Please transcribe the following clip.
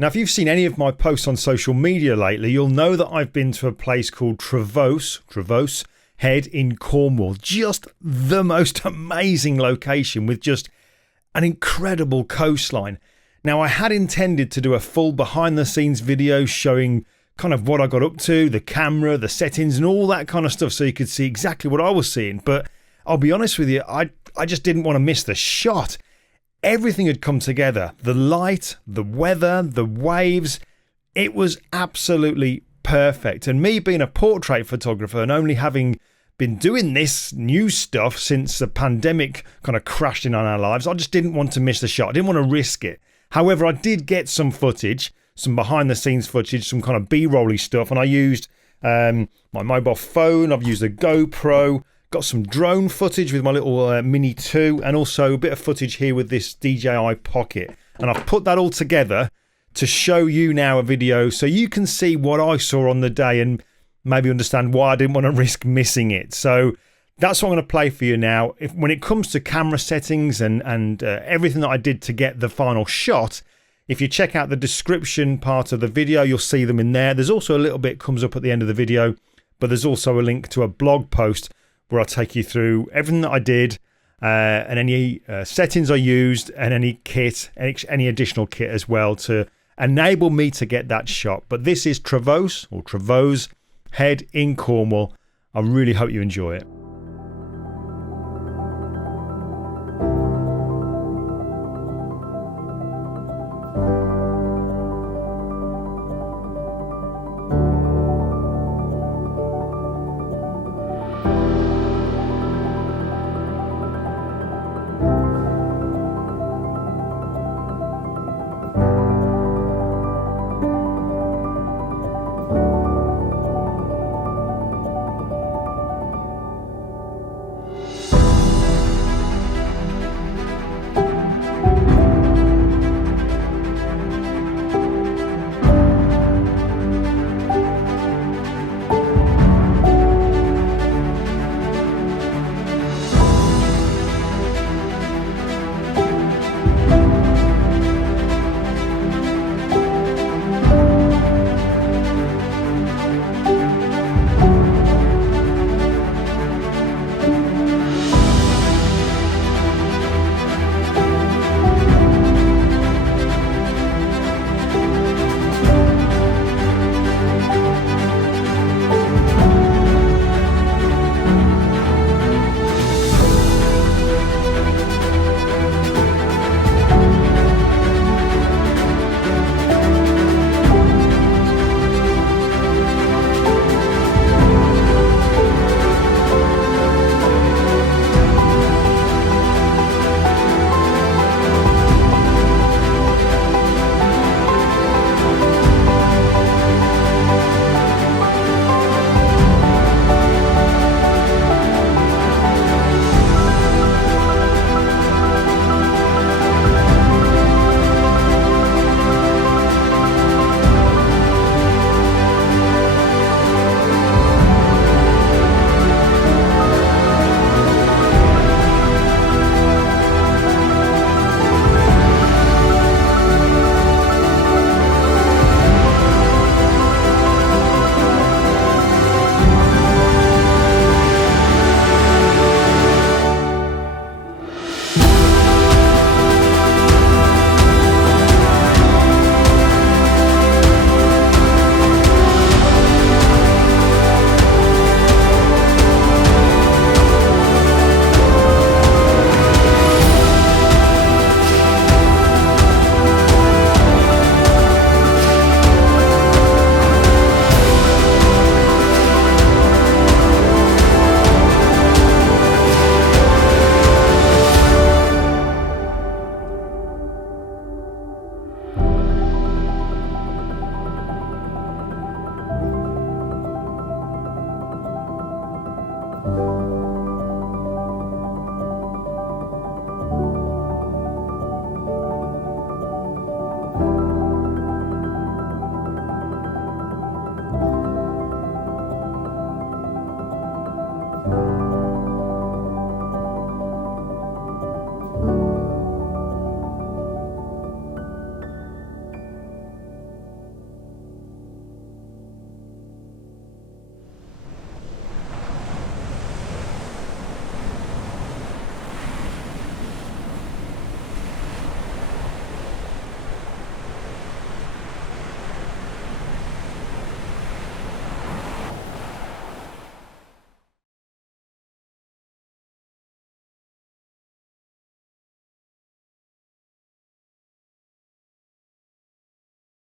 Now, if you've seen any of my posts on social media lately, you'll know that I've been to a place called Trevose Head in Cornwall. Just the most amazing location with just an incredible coastline. Now, I had intended to do a full behind the scenes video showing kind of what I got up to, the camera, the settings and all that kind of stuff so you could see exactly what I was seeing. But I'll be honest with you, I just didn't want to miss the shot. Everything had come together. The light, the weather, the waves. It was absolutely perfect. And me being a portrait photographer and only having been doing this new stuff since the pandemic kind of crashed in on our lives, I just didn't want to miss the shot. I didn't want to risk it. However, I did get some footage, some behind the scenes footage, some kind of B-rolly stuff. And I used my mobile phone. I've used a GoPro. Got some drone footage with my little Mini 2 and also a bit of footage here with this DJI Pocket. And I've put that all together to show you now a video so you can see what I saw on the day and maybe understand why I didn't want to risk missing it. So that's what I'm going to play for you now. When it comes to camera settings and everything that I did to get the final shot, if you check out the description part of the video, you'll see them in there. There's also a little bit comes up at the end of the video, but there's also a link to a blog post where I'll take you through everything that I did and any settings I used and any kit, any additional kit as well to enable me to get that shot. But this is Trevose Head in Cornwall. I really hope you enjoy it.